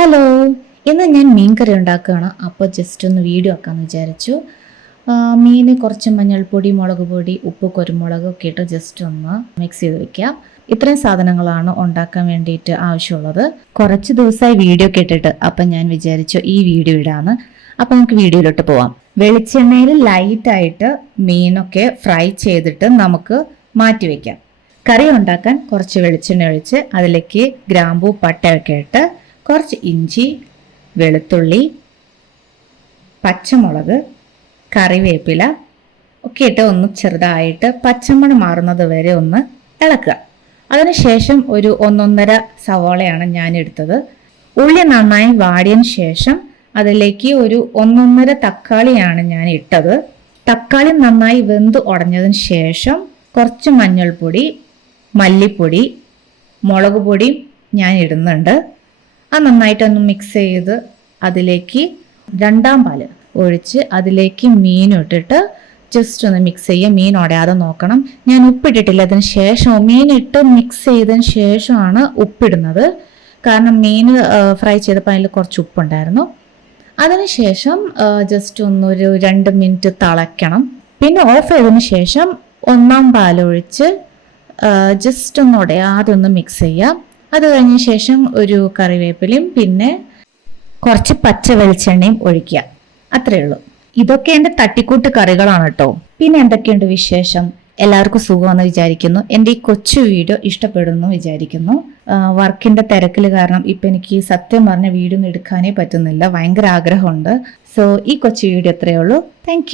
Hello, ഇന്ന് ഞാൻ മീൻ കറി ഉണ്ടാക്കുകയാണ്. അപ്പോൾ ജസ്റ്റ് ഒന്ന് വീഡിയോ ആക്കാമെന്ന് വിചാരിച്ചു. മീൻ കുറച്ച് മഞ്ഞൾപ്പൊടി, മുളക് പൊടി, ഉപ്പ്, കുരുമുളക് ഒക്കെ ഇട്ട് ജസ്റ്റ് ഒന്ന് മിക്സ് ചെയ്ത് വെക്കാം. ഇത്രയും സാധനങ്ങളാണ് ഉണ്ടാക്കാൻ വേണ്ടിയിട്ട് ആവശ്യമുള്ളത്. കുറച്ച് ദിവസമായി വീഡിയോ കേട്ടിട്ട് അപ്പം ഞാൻ വിചാരിച്ചു ഈ വീഡിയോ ഇടാന്ന്. അപ്പം നമുക്ക് വീഡിയോയിലോട്ട് പോവാം. വെളിച്ചെണ്ണയിൽ ലൈറ്റായിട്ട് മീനൊക്കെ ഫ്രൈ ചെയ്തിട്ട് നമുക്ക് മാറ്റി വയ്ക്കാം. കറി ഉണ്ടാക്കാൻ കുറച്ച് വെളിച്ചെണ്ണ ഒഴിച്ച് അതിലേക്ക് ഗ്രാമ്പൂ, പട്ടയൊക്കെ ഇട്ട് കുറച്ച് ഇഞ്ചി, വെളുത്തുള്ളി, പച്ചമുളക്, കറിവേപ്പില ഒക്കെ ഇട്ട് ഒന്ന് ചെറുതായിട്ട് പച്ചമണം മാറുന്നത് വരെ ഒന്ന് ഇളക്കുക. അതിനുശേഷം ഒരു 1.5 സവാളയാണ് ഞാൻ എടുത്തത്. ഉള്ളി നന്നായി വാടിയതിന് ശേഷം അതിലേക്ക് ഒരു 1.5 തക്കാളിയാണ് ഞാൻ ഇട്ടത്. തക്കാളി നന്നായി വെന്ത് ഉടഞ്ഞതിന് ശേഷം കുറച്ച് മഞ്ഞൾപ്പൊടി, മല്ലിപ്പൊടി, മുളക് പൊടിയും ഞാൻ ഇടുന്നുണ്ട്. അത് നന്നായിട്ടൊന്ന് മിക്സ് ചെയ്ത് അതിലേക്ക് 2 പാല് ഒഴിച്ച് അതിലേക്ക് മീൻ ഇട്ടിട്ട് ജസ്റ്റ് ഒന്ന് മിക്സ് ചെയ്യുക. മീൻ ഉടയാതെ നോക്കണം. ഞാൻ ഉപ്പിട്ടിട്ടില്ല. അതിന് ശേഷം മീനിട്ട് മിക്സ് ചെയ്തതിന് ശേഷമാണ് ഉപ്പിടുന്നത്. കാരണം മീൻ ഫ്രൈ ചെയ്തപ്പോൾ അതിൽ കുറച്ച് ഉപ്പുണ്ടായിരുന്നു. അതിനുശേഷം ജസ്റ്റ് ഒന്നൊരു 2 മിനിറ്റ് തിളയ്ക്കണം. പിന്നെ ഓഫ് ചെയ്തതിന് ശേഷം 1 പാലൊഴിച്ച് ജസ്റ്റ് ഒന്ന് ഉടയാതെ ഒന്ന് മിക്സ് ചെയ്യാം. അത് കഴിഞ്ഞ ശേഷം ഒരു കറിവേപ്പിലയും പിന്നെ കുറച്ച് പച്ച വെളിച്ചെണ്ണയും ഒഴിക്കുക. അത്രയേ ഉള്ളൂ. ഇതൊക്കെ എൻ്റെ തട്ടിക്കൂട്ട് കറികളാണ് കേട്ടോ. പിന്നെ എന്തൊക്കെയുണ്ട് വിശേഷം? എല്ലാവർക്കും സുഖമെന്ന് വിചാരിക്കുന്നു. എൻ്റെ ഈ കൊച്ചു വീഡിയോ ഇഷ്ടപ്പെടുന്നു വിചാരിക്കുന്നു. വർക്കിന്റെ തിരക്കിൽ കാരണം ഇപ്പം എനിക്ക് സത്യം പറഞ്ഞ വീഡിയോ ഒന്നും എടുക്കാനേ പറ്റുന്നില്ല. ഭയങ്കര ആഗ്രഹമുണ്ട്. സോ ഈ കൊച്ചു വീഡിയോ എത്രയേ ഉള്ളൂ. താങ്ക്